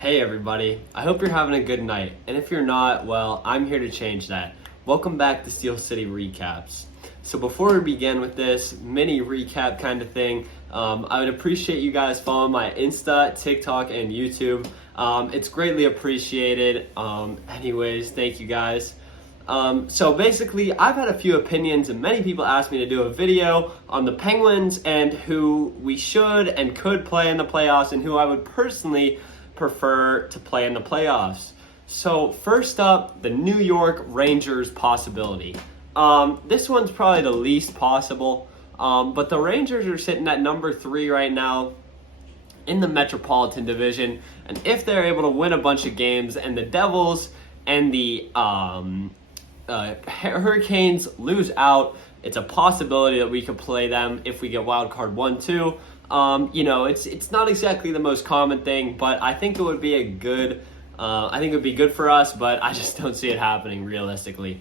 Hey everybody, I hope you're having a good night, and if you're not, well, I'm here to change that. Welcome back to Steel City Recaps. So before we begin with this mini recap kind of thing, I would appreciate you guys following my Insta, TikTok, and YouTube. It's greatly appreciated. Anyways, thank you guys. So basically, I've had a few opinions, and many people asked me to do a video on the Penguins and who we should and could play in the playoffs and who I would personally prefer to play in the playoffs. So first up, the New York Rangers possibility. This one's probably the least possible, but the Rangers are sitting at number 3 right now in the Metropolitan Division, and if they're able to win a bunch of games and the Devils and the Hurricanes lose out, it's a possibility that we could play them if we get wild card 1-2. It's not exactly the most common thing, but I think it would be good for us, but I just don't see it happening realistically.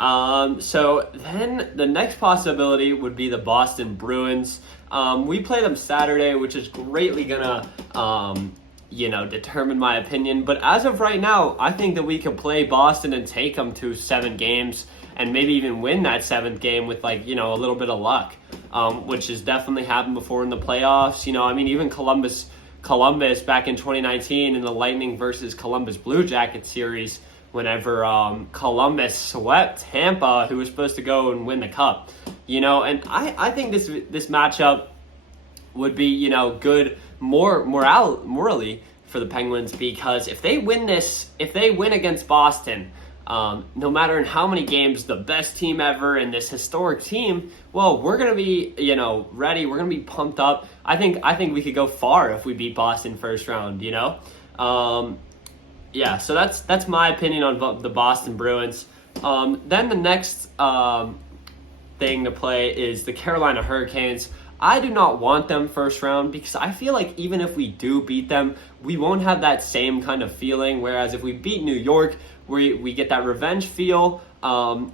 So then the next possibility would be the Boston Bruins. We play them Saturday, which is greatly gonna, determine my opinion. But as of right now, I think that we could play Boston and take them to 7 games and maybe even win that 7th game with a little bit of luck, which has definitely happened before in the playoffs. Even Columbus back in 2019 in the Lightning versus Columbus Blue Jackets series, whenever Columbus swept Tampa, who was supposed to go and win the cup. And I think this matchup would be, good morally for the Penguins, because if they win against Boston, no matter in how many games, the best team ever and this historic team, well, we're going to be, ready. We're going to be pumped up. I think we could go far if we beat Boston first round, so that's my opinion on the Boston Bruins. Then the next thing to play is the Carolina Hurricanes. I do not want them first round because I feel like even if we do beat them, we won't have that same kind of feeling. Whereas if we beat New York, we get that revenge feel. I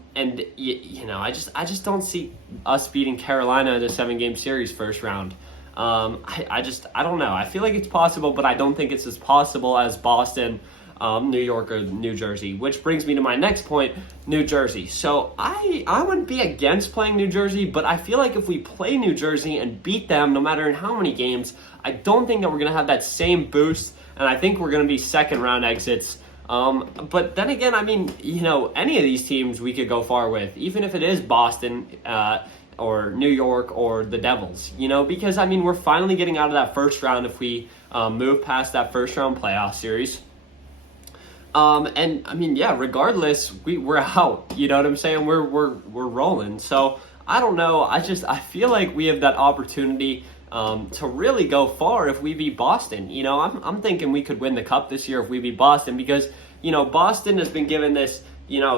just don't see us beating Carolina in a 7-game series first round. I don't know. I feel like it's possible, but I don't think it's as possible as Boston, New York, or New Jersey, which brings me to my next point, New Jersey. So I wouldn't be against playing New Jersey, but I feel like if we play New Jersey and beat them, no matter in how many games, I don't think that we're going to have that same boost, and I think we're going to be second-round exits. But then again, any of these teams we could go far with, even if it is Boston, or New York, or the Devils, because, we're finally getting out of that first round if we move past that first-round playoff series. Regardless, we're out. You know what I'm saying? We're rolling. So I don't know. I feel like we have that opportunity to really go far if we beat Boston. I'm thinking we could win the cup this year if we beat Boston, because Boston has been given this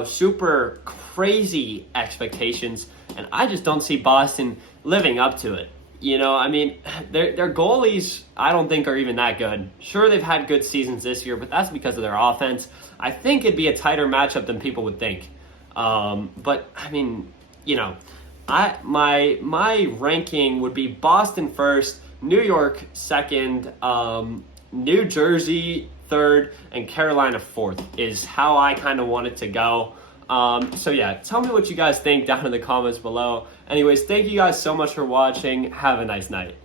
super crazy expectations, and I just don't see Boston living up to it. Their goalies, I don't think, are even that good. Sure, they've had good seasons this year, but that's because of their offense. I think it'd be a tighter matchup than people would think. My ranking would be Boston first, New York second, New Jersey third, and Carolina fourth is how I kind of want it to go. Tell me what you guys think down in the comments below. Anyways, thank you guys so much for watching. Have a nice night.